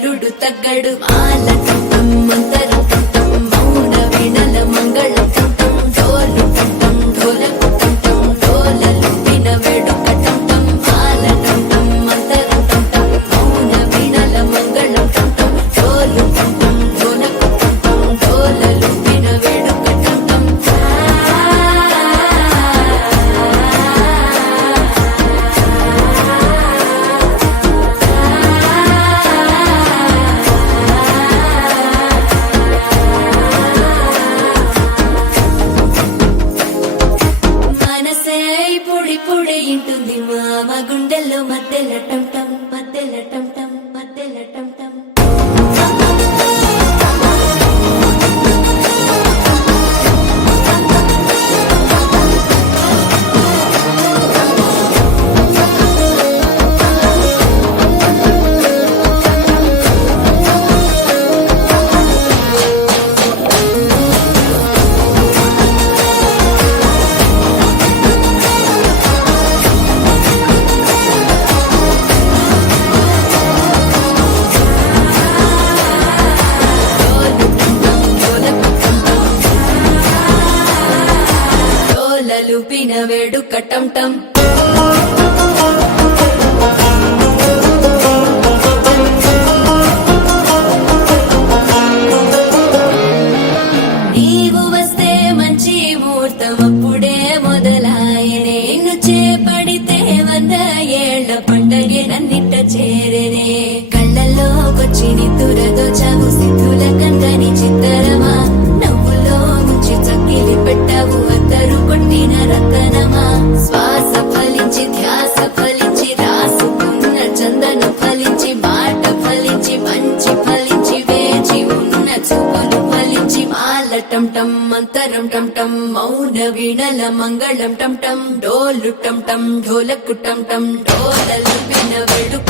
అల్లుడు తగ్గడు మాల టం మంతరం టం మౌన వీణల మంగళం టం డోలు టం ఢోలకు టం డోలలు విన వేడుక టం మాల టం మంతరం టం మౌన వీణల మంగళం టం డోలు టం ఢోలకు టం డోలలు విన వేడుక టం మనసే పొడి పొడి ఇంటుంది మామ గుండెల్లో మధ్యల టం టం మధ్యల టం టం మధ్యల టం టం లుపిన వేడుక టం టం నీవు వస్తే మంచి ముహూర్తం అప్పుడే మొదలాయనే నిన్ను చేపడితే 100 ఏళ్ల పండగే నన్నిట్ట చేరేనే కళ్ళల్లోకొచ్చి నిద్దురదోచావు సిద్ధుల కందని చిత్తరమా నవ్వులో ముంచి చక్కిలి పెట్టావు అద్దరు కొట్టిన రతనమా శ్వాస ఫలించి ధ్యాస ఫలించి రాసుకున్న చందను ఫలించి మాట ఫలించి మంచి ఫలించి వేచి ఉన్న చూపులు ఫలించి మాల టం టం మంతరం టం టం మౌన వీణల మంగళం టం టం డోలు టం టం ఢోలకు టం టం డోలలు విన వేడుక